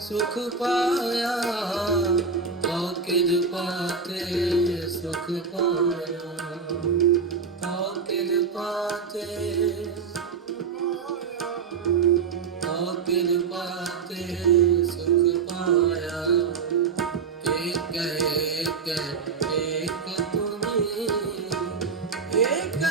ਸੁਖ ਪਾਇਆ ਤੋ ਪਾਤੇ ਸੁਖ ਪਾਇਆ ਤੋ ਕਿਜ ਪਾਤੇ ਤੋ ਪਾਤੇ ਸੁਖ ਪਾਇਆ। ਏਕ ਏਕ ਏਕ ਤੁਮੇ ਏਕ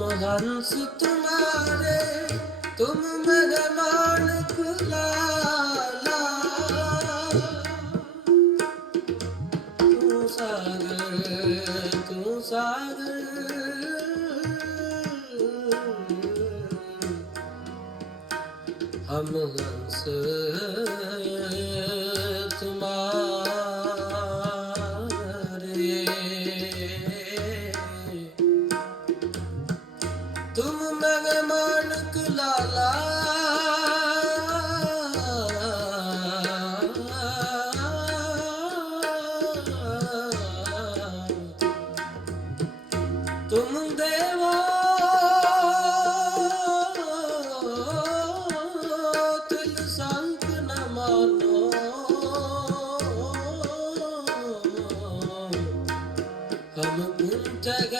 हंस तुम्हारे तुम मेहमान कुलाला तू सागर तू सागर हम हंस तुम मेहमान कुलाला तुम देवो तिल संग न मानो हम उन जगह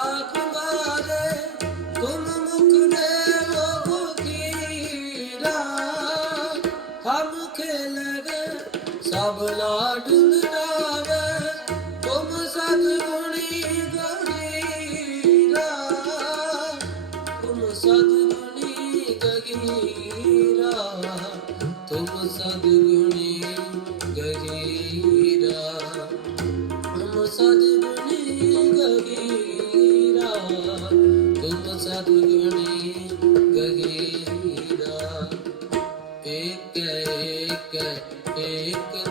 हम खेल गए सब लाड नावे तुम सदगुणी गरीरा तुम सदगुणी गरीरा तुम सदगुणी गरीरा ਏਕ ਏਕ ਏਕ